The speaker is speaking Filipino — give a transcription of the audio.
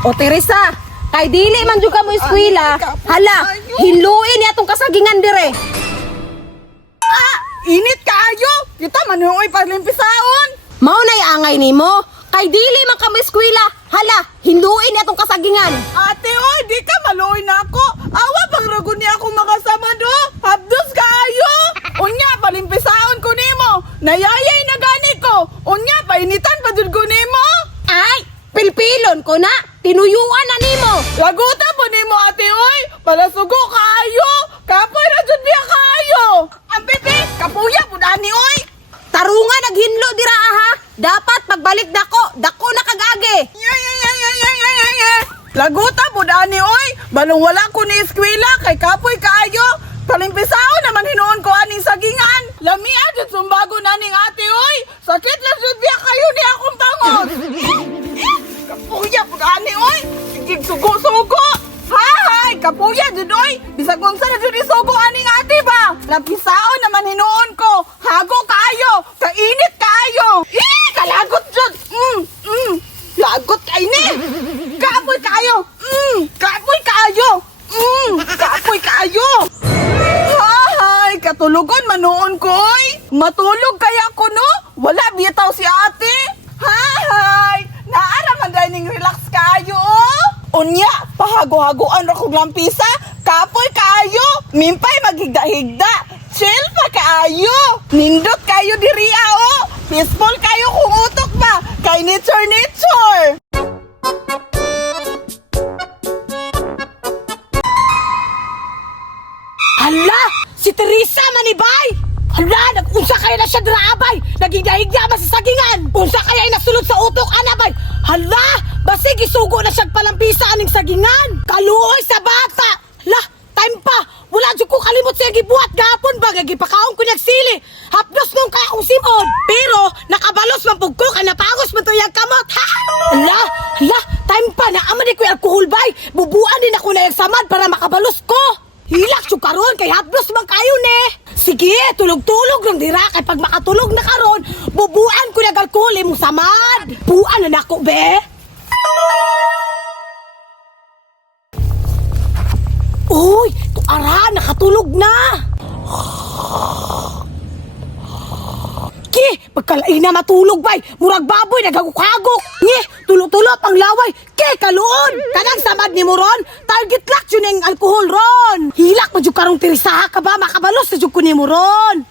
O Teresa, kay dili man jud ka mo eskwela. Hala, hiluin niya tong kasagingan dire. Init kaayo. Kita manuoy palimpisaon. Mao nay angay nimo. Kay dili man ka mo eskwela. Hala, hiluin niya tong kasagingan. Ate, oy, di ka maluoy na ako. Awa pang ragon niya akong makasama do. Habdos kaayo. Unya, palimpisaon ko nimo. Nayayay na gani ko. Unya, painitan pa jud ko nimo. Ay, pilpilon ko na. Tinuyuan na nimo. Lagutan po nimo, ate, oy. Palasugo kaayo. Kapoy na jud biya kaayo. Ang bebe, kapuya po dani, oy. Tarunga naghinlo dira ha. Dapat pagbalik dako na kagage. Laguta po dani, oy. Balong wala ko ni eskwela kay kapoy kaayo. Palimpisao naman hinuon ko aning sagingan. Lamia jud sumbago naning ate, oy. Sakit lang jud biya kayo ni akong pangos. Kapuya po dani, oy. Sigig sugo-sugo. Hay, kapuya jud, oy. Bisag kung saan jud isugo aning ate ba. Lampisao naman hinuon ko. Hago kayo. Kainit kayo. Kalagot jud. Lagot kay ni. Kapoy kayo. Kapoy kayo. Kapoy kayo. Hay, katulugon manoon ko, oy. Matulog kaya ko, no? Wala bitaw si ate. Hay, naara man dining relax kayo, oh. Unya, pahago-hagoan ra kog lampisa. Kapoy kayo. Mimpay maghigda-higda. Chill pa kaayo. Nindot kayo diriya, oh. Peaceful kayo kung utok ba. Kay nature. Hala, si Teresa manibay. Hala, nag-unsa kaya na siya draabay. Nagigahigda man sa sagingan. Unsa kaya ay nasulod sa utok anabay. Hala, basig isugo na siya palampisa aning sagingan. Kaluoy sa bata. Hala, time pa. Wala dyan ko kalimot siya gibuhat gapon ba. Gagipakaon ko nagsili. Hapdos nung kaya kong simon. Pero, nakabalos man pugko ka napagos man to yung kamot. Ha? Hala, time pa. Naaman di ko yung alkohol bay. Bubuan din ako na yung samad para makabalos ko. Hilak siya karon kay hapdos man kayo ne. Sige, tulog-tulog lang dira. Kay pag makatulog na karon, bubuan ko na alkohol mong samad. Buan na nako be. Uy, tuara, nakatulog na. Ki, pagkalain na matulog bay. Murag baboy, nagagukagok. Nye, tulog-tulog ang laway. Ki, kaluon. Kanang samad ni mo ron. Target lock yun yung alkohol ron. Hilak pa dyan karong Teresa ka ba? Makabalos sa dyan ko ni mo ron.